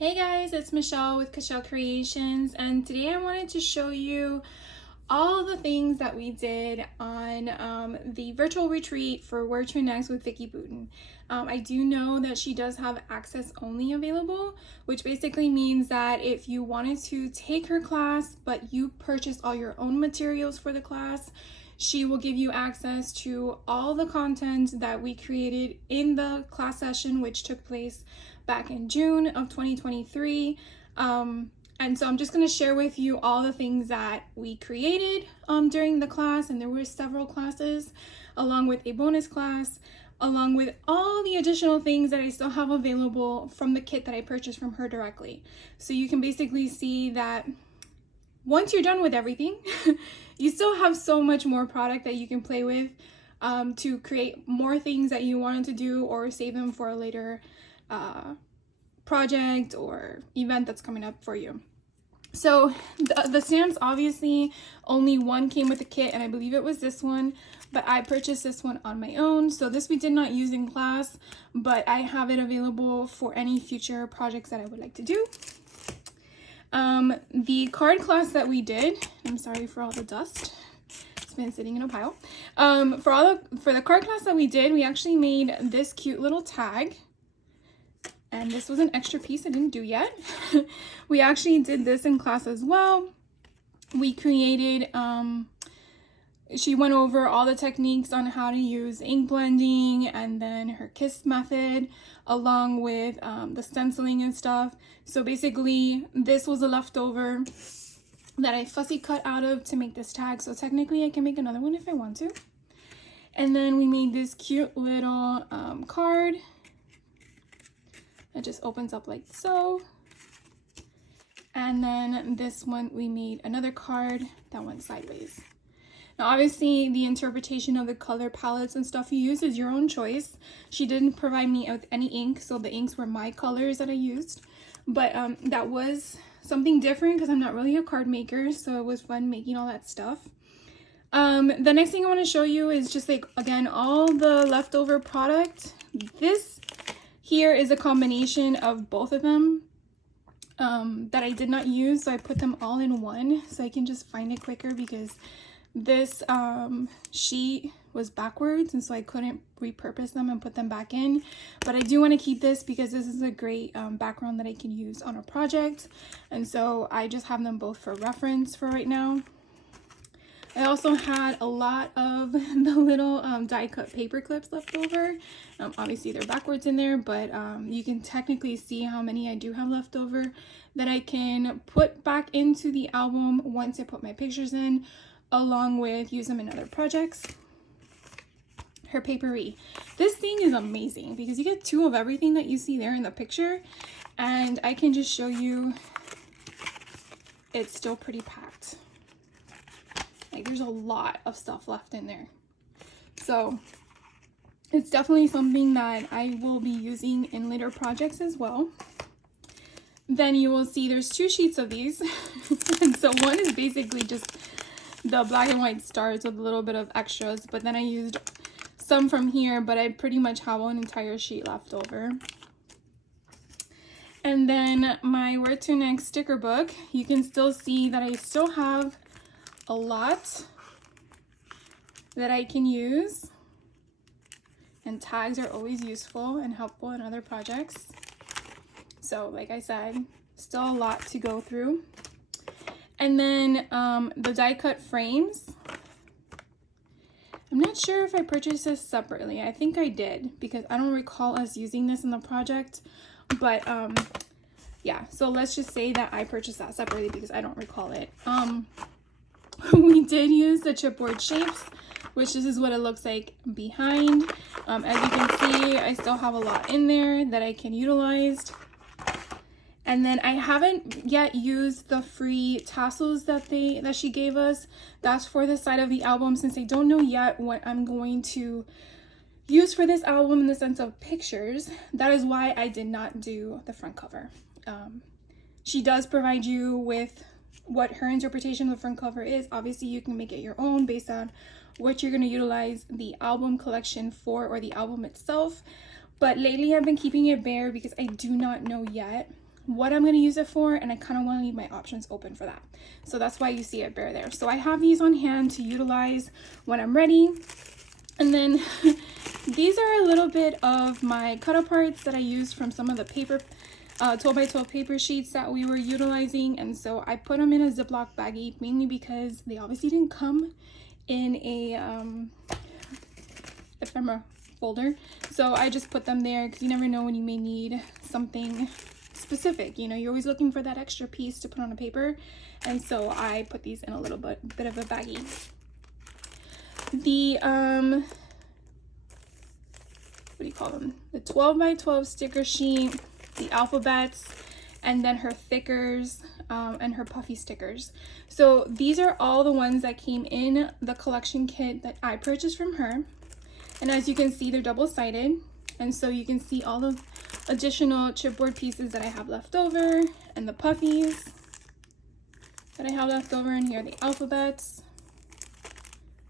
Hey guys, it's Michelle with Cashel Creations, and today I wanted to show you all the things that we did on the virtual retreat for Where to Next with Vicki Boutin. I do know that she does have access only available, which basically means that if you wanted to take her class but you purchase all your own materials for the class, she will give you access to all the content that we created in the class session, which took place back in June of 2023. And so I'm just going to share with you all the things that we created during the class, and there were several classes, along with a bonus class, along with all the additional things that I still have available from the kit that I purchased from her directly. So you can basically see that once you're done with everything, you still have so much more product that you can play with to create more things that you wanted to do or save them for a later project or event that's coming up for you. So the stamps, obviously only one came with the kit, and I believe it was this one, but I purchased this one on my own. So this we did not use in class, but I have it available for any future projects that I would like to do. The card class that we did, I'm sorry for all the dust, it's been sitting in a pile. For the card class that we did, we actually made this cute little tag. And this was an extra piece I didn't do yet. We actually did this in class as well. We created, she went over all the techniques on how to use ink blending and then her KISS method, along with the stenciling and stuff. So basically, this was a leftover that I fussy cut out of to make this tag. So technically, I can make another one if I want to. And then we made this cute little card. It just opens up like so. And then this one, we made another card that went sideways. Now, obviously, the interpretation of the color palettes and stuff you use is your own choice. She didn't provide me with any ink, so the inks were my colors that I used. But that was something different because I'm not really a card maker, so it was fun making all that stuff. The next thing I want to show you is just like, again, all the leftover product. This here is a combination of both of them that I did not use, so I put them all in one so I can just find it quicker, because this sheet was backwards and so I couldn't repurpose them and put them back in. But I do want to keep this because this is a great background that I can use on a project, and so I just have them both for reference for right now. I also had a lot of the little die cut paper clips left over. Obviously they're backwards in there, but you can technically see how many I do have left over that I can put back into the album once I put my pictures in, along with use them in other projects. Her papery. This thing is amazing because you get two of everything that you see there in the picture, and I can just show you it's still pretty packed. Like, there's a lot of stuff left in there. So it's definitely something that I will be using in later projects as well. Then you will see there's two sheets of these. And so one is basically just the black and white stars with a little bit of extras, but then I used some from here, but I pretty much have an entire sheet left over. And then my Where to Next sticker book, you can still see that I still have a lot that I can use, and tags are always useful and helpful in other projects. So like I said, still a lot to go through. And then the die cut frames, I'm not sure if I purchased this separately. I think I did because I don't recall us using this in the project, but yeah, so let's just say that I purchased that separately because I don't recall it. We did use the chipboard shapes, which this is what it looks like behind. As you can see, I still have a lot in there that I can utilize. And then I haven't yet used the free tassels that she gave us. That's for the side of the album, since I don't know yet what I'm going to use for this album in the sense of pictures. That is why I did not do the front cover. She does provide you with what her interpretation of the front cover is. Obviously, you can make it your own based on what you're going to utilize the album collection for, or the album itself. But lately I've been keeping it bare because I do not know yet what I'm going to use it for, and I kind of want to leave my options open for that. So that's why you see it bare there. So I have these on hand to utilize when I'm ready. And then these are a little bit of my cut parts that I used from some of the paper 12 by 12 paper sheets that we were utilizing, and so I put them in a Ziploc baggie, mainly because they obviously didn't come in a ephemera folder. So I just put them there because you never know when you may need something specific. You know, you're always looking for that extra piece to put on a paper, and so I put these in a little bit of a baggie. The what do you call them? The 12 by 12 sticker sheet, the alphabets, and then her thickers and her puffy stickers. So these are all the ones that came in the collection kit that I purchased from her. And as you can see, they're double-sided, and so you can see all the additional chipboard pieces that I have left over, and the puffies that I have left over, and here are the alphabets.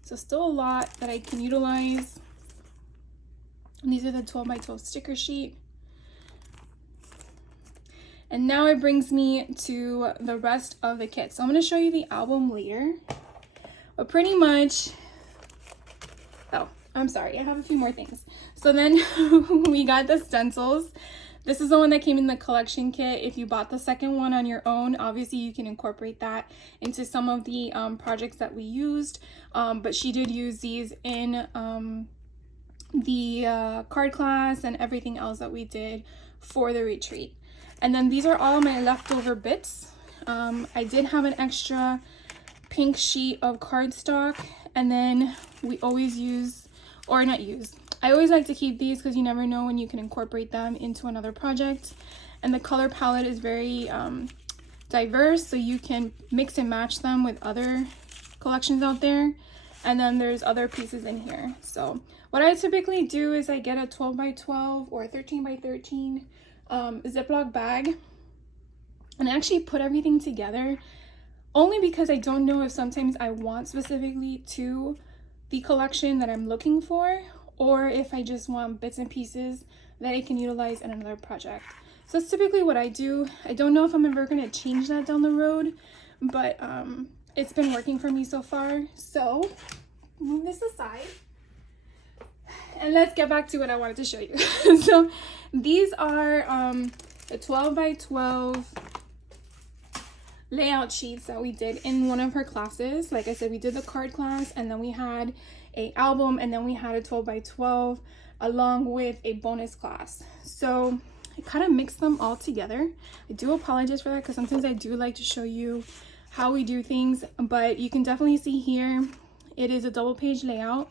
So still a lot that I can utilize. And these are the 12 by 12 sticker sheet. And now it brings me to the rest of the kit. So I'm going to show you the album later. But pretty much, oh, I'm sorry, I have a few more things. So then we got the stencils. This is the one that came in the collection kit. If you bought the second one on your own, obviously you can incorporate that into some of the projects that we used. But she did use these in the card class and everything else that we did for the retreat. And then these are all my leftover bits. I did have an extra pink sheet of cardstock, and then we always use, or not use, I always like to keep these because you never know when you can incorporate them into another project. And the color palette is very diverse, so you can mix and match them with other collections out there. And then there's other pieces in here. So what I typically do is I get a 12 by 12 or a 13 by 13 Ziploc bag, and I actually put everything together, only because I don't know if sometimes I want specifically to the collection that I'm looking for, or if I just want bits and pieces that I can utilize in another project. So that's typically what I do. I don't know if I'm ever going to change that down the road, but it's been working for me so far. So move this aside and let's get back to what I wanted to show you. So these are the 12 by 12 layout sheets that we did in one of her classes. Like I said, we did the card class, and then we had a album, and then we had a 12 by 12 along with a bonus class. So I kind of mixed them all together. I do apologize for that because sometimes I do like to show you how we do things, but you can definitely see here it is a double page layout,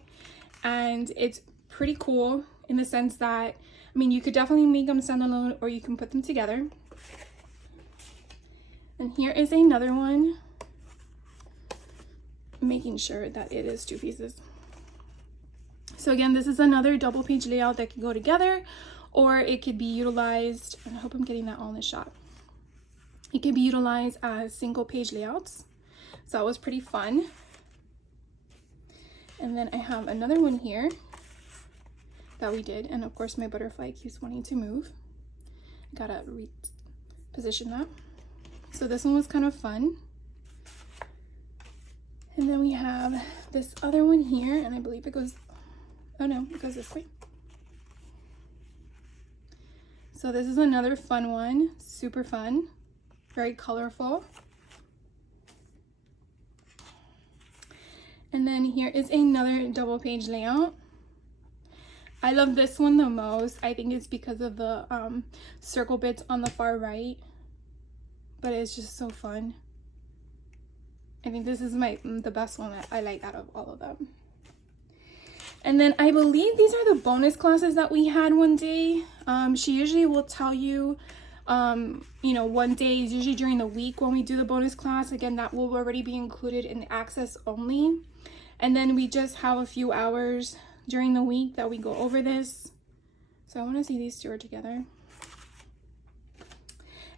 and it's pretty cool in the sense that, I mean, you could definitely make them standalone or you can put them together. And here is another one, making sure that it is 2 pieces. So again, this is another double page layout that can go together, or it could be utilized, and I hope I'm getting that all in the shot. It can be utilized as single page layouts. So that was pretty fun. And then I have another one here that we did, and of course my butterfly keeps wanting to move. Gotta reposition that. So this one was kind of fun. And then we have this other one here, and I believe it goes, oh no, it goes this way. So this is another fun one, super fun, very colorful. And then here is another double page layout. I love this one the most. I think it's because of the circle bits on the far right, but it's just so fun. I think this is the best one that I like out of all of them. And then I believe these are the bonus classes that we had one day. She usually will tell you, you know, one day is usually during the week when we do the bonus class. Again, that will already be included in the access only. And then we just have a few hours during the week that we go over this. So I want to see these two are together.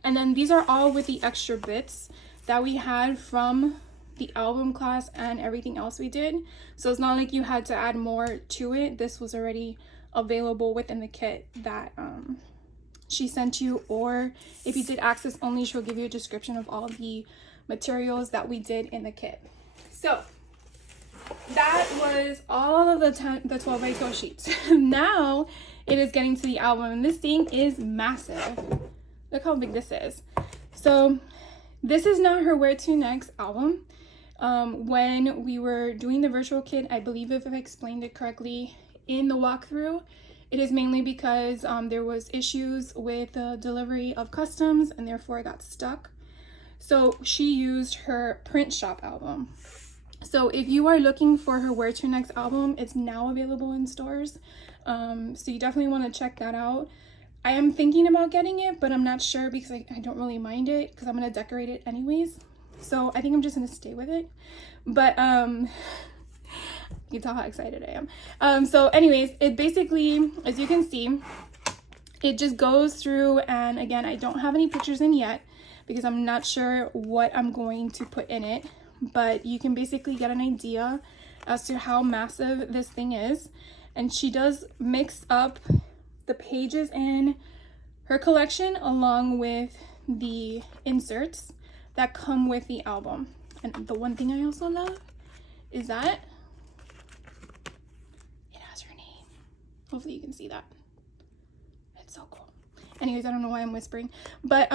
And then these are all with the extra bits that we had from the album class and everything else we did. So it's not like you had to add more to it. This was already available within the kit that she sent you, or if you did access only, she'll give you a description of all the materials that we did in the kit. So that was all of the 12 by 12 sheets. Now it is getting to the album, and this thing is massive. Look how big this is. So this is not her Where to Next album. When we were doing the virtual kit, I believe if I explained it correctly in the walkthrough, it is mainly because there was issues with the delivery of customs, and therefore it got stuck. So she used her print shop album. So if you are looking for her Where to Next album, it's now available in stores. So you definitely want to check that out. I am thinking about getting it, but I'm not sure because I don't really mind it because I'm going to decorate it anyways. So I think I'm just going to stay with it. But you can tell how excited I am. So anyways, it basically, as you can see, it just goes through, and again, I don't have any pictures in yet because I'm not sure what I'm going to put in it, but you can basically get an idea as to how massive this thing is. And she does mix up the pages in her collection along with the inserts that come with the album. And the one thing I also love is that it has her name. Hopefully you can see that. It's so cool. Anyways, I don't know why I'm whispering, but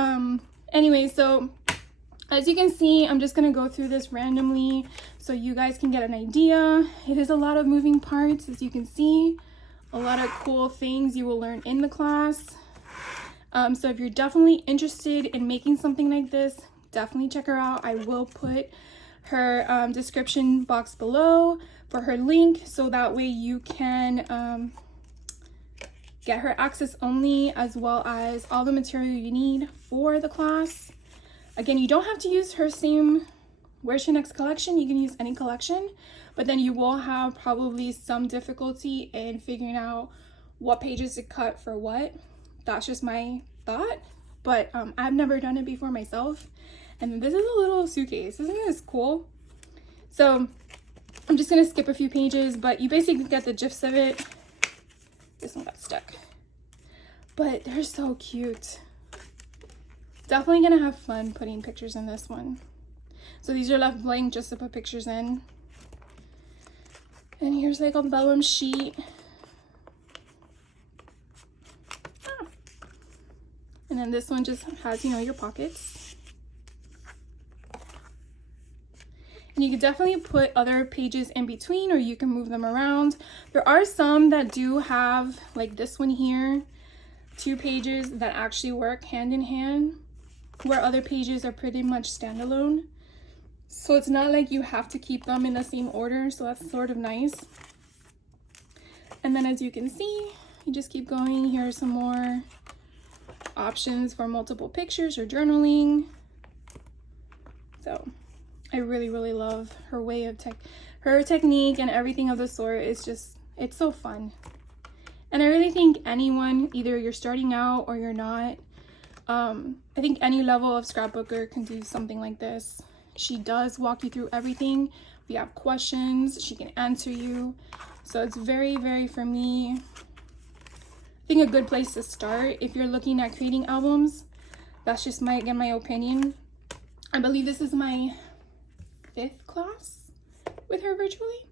anyway, so as you can see, I'm just gonna go through this randomly so you guys can get an idea. It is a lot of moving parts, as you can see. A lot of cool things you will learn in the class. So if you're definitely interested in making something like this, definitely check her out. I will put her description box below for her link, so that way you can get her access only, as well as all the material you need for the class. Again, you don't have to use her same Where's to Next collection. You can use any collection, but then you will have probably some difficulty in figuring out what pages to cut for what. That's just my thought, but I've never done it before myself. And this is a little suitcase. Isn't this cool? So I'm just gonna skip a few pages, but you basically get the gist of it. This one got stuck, but they're so cute. Definitely gonna have fun putting pictures in this one. So these are left blank just to put pictures in. And here's like a vellum sheet. And then this one just has, you know, your pockets. And you can definitely put other pages in between, or you can move them around. There are some that do have, like this one here, 2 pages that actually work hand in hand, where other pages are pretty much standalone. So it's not like you have to keep them in the same order, so that's sort of nice. And then as you can see, you just keep going. Here are some more options for multiple pictures or journaling. So I really, really love her way of her technique, and everything of the sort is just, it's so fun. And I really think anyone, either you're starting out or you're not, I think any level of scrapbooker can do something like this. She does walk you through everything. If you have questions, she can answer you. So it's very, very, for me, I think a good place to start if you're looking at creating albums. That's just my opinion. I believe this is my 5th class with her virtually.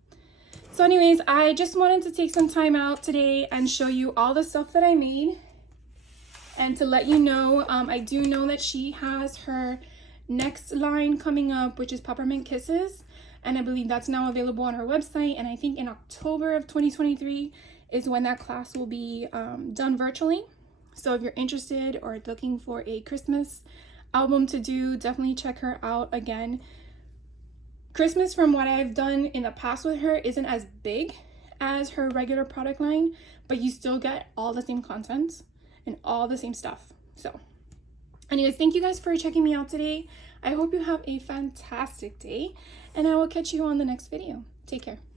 So anyways, I just wanted to take some time out today and show you all the stuff that I made. And to let you know, I do know that she has her next line coming up, which is Peppermint Kisses, and I believe that's now available on her website. And I think in October of 2023 is when that class will be done virtually. So if you're interested or looking for a Christmas album to do, definitely check her out. Again, Christmas, from what I've done in the past with her, isn't as big as her regular product line, but you still get all the same content and all the same stuff. So anyways, thank you guys for checking me out today. I hope you have a fantastic day, and I will catch you on the next video. Take care.